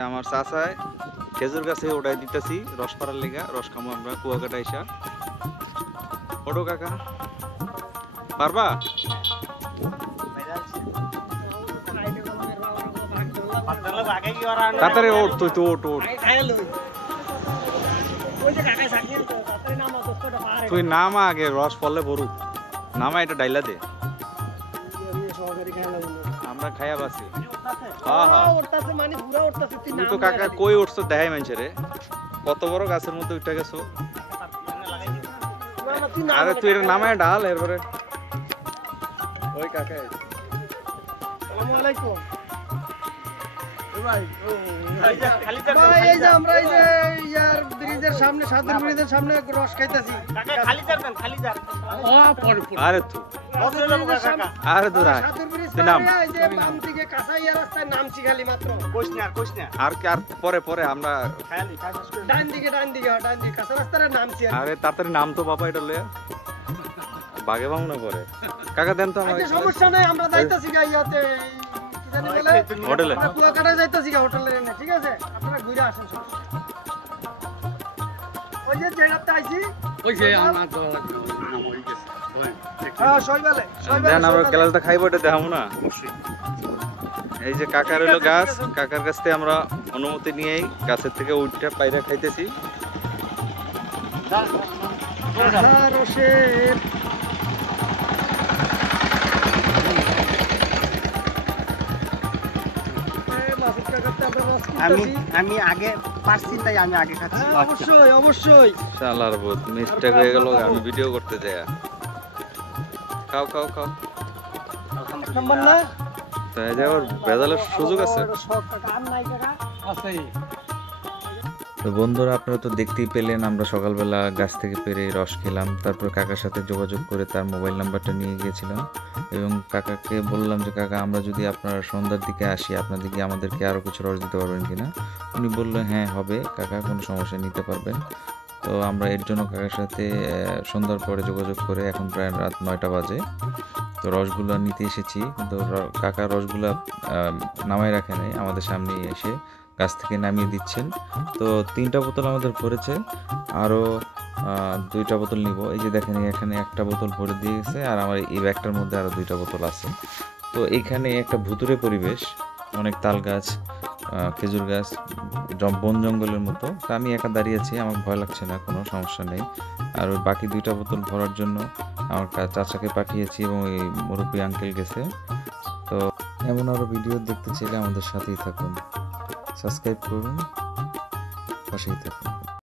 আমার চাচায় খেজুর গাছে ওটাই দিতেছি রস পাড়ার লেগা, রস খামো আমরা কুয়াকাটা আইসা। ওটো কাকা পারবা? তাড়াতাড়ি ওঠ, তুই তো ওঠ ওঠ, তুই নামা আগে, রস ফলে ভরুক, নামা এটা ডাইলা দে, আমরা খাইয়া বাসি। হ্যাঁ হ্যাঁ, তুমি তো কাকা কই উঠছো দেখাই মানছে রে, কত বড় গাছের মধ্যে উঠে গেছো। আরে তুই এটা নামায় ডাল, এরপরে ওই কাকা। আসসালামু আলাইকুম ভাই। আমরা এই যে ইয়ার ব্রিজের সামনে, সাদের ব্রিজের সামনে রস খাইতেছি। আরে তুই আরে দূরা নাম আর পরে পরে আমরা আরে তাড়াতাড়ি নাম তো বাবা, এটা লয়ে বাগে বামু না পরে। কাকা দেন তো আমার সমস্যা নাই, আমরা যাইতাছি ইয়াতে হোটেলে, কুয়াকাটায় যাইতাছি হোটেলে, ঠিক আছে? আপনারা ঘুরে আসেন। ওই যে জেরাতে আইছি, ওই যে আমার তো নাম হই গেছে। হ্যাঁ শৈবালে দেন আমরা কেলালটা খাইবো, এটা দেখাবো না। এই যে কাকার হলো গাছ, কাকার কাছ থেকে আমরা অনুমতি নিয়েই গাছের থেকে উঠে পায়রা খাইতেছি। রসের আমি আগে পারছি, তাই আমি আগে খাচ্ছি। অবশ্যই অবশ্যই। শালার বহুত মিস্টেক হয়ে গেল, আমি ভিডিও করতে যাই। খাও খাও খাও, নাম্বার না তাই যাওয়ার ভেজালের সুযোগ আছে। তো বন্ধুরা, আপনারা তো দেখতেই পেলেন, আমরা সকালবেলা গাছ থেকে পেরে রস খেলাম। তারপর কাকার সাথে যোগাযোগ করে তার মোবাইল নাম্বারটা নিয়ে গিয়েছিলাম এবং কাকাকে বললাম যে কাকা, আমরা যদি আপনার সন্ধ্যার দিকে আসি, আপনাদেরকে আমাদেরকে আরও কিছু রস দিতে পারবেন কিনা। উনি বললো হ্যাঁ হবে কাকা, কোনো সমস্যা, নিতে পারবেন। তো আমরা এর জন্য কাকার সাথে সন্ধ্যার পরে যোগাযোগ করে, এখন প্রায় রাত 9টা বাজে, তো রসগুলো নিতে এসেছি। কিন্তু কাকা রসগুলো নামাই রাখে নাই, আমাদের সামনে এসে গাছ থেকে নামিয়ে দিচ্ছেন। তো 3টা বোতল আমাদের ভরেছে, আরও 2টা বোতল নিব। এই যে দেখেন, এখানে একটা বোতল ভরে দিয়ে গেছে, আর আমার এই ব্যাগটার মধ্যে আরও 2টা বোতল আছে। তো এখানে একটা ভুতুরে পরিবেশ, অনেক তাল গাছ, খেজুর গাছ, বন জঙ্গলের মতো। তা আমি একা দাঁড়িয়ে আছি, আমার ভয় লাগছে না, কোনো সমস্যা নেই। আর ওই বাকি 2টা বোতল ভরার জন্য আমার চাচাকে পাঠিয়েছি এবং ওই মুরব্বী আঙ্কেল গেছে। তো এমন আরও ভিডিও দেখতে চাইলে আমাদের সাথেই থাকুন, সাবস্ক্রাইব করুন, পাশেই থাকুন।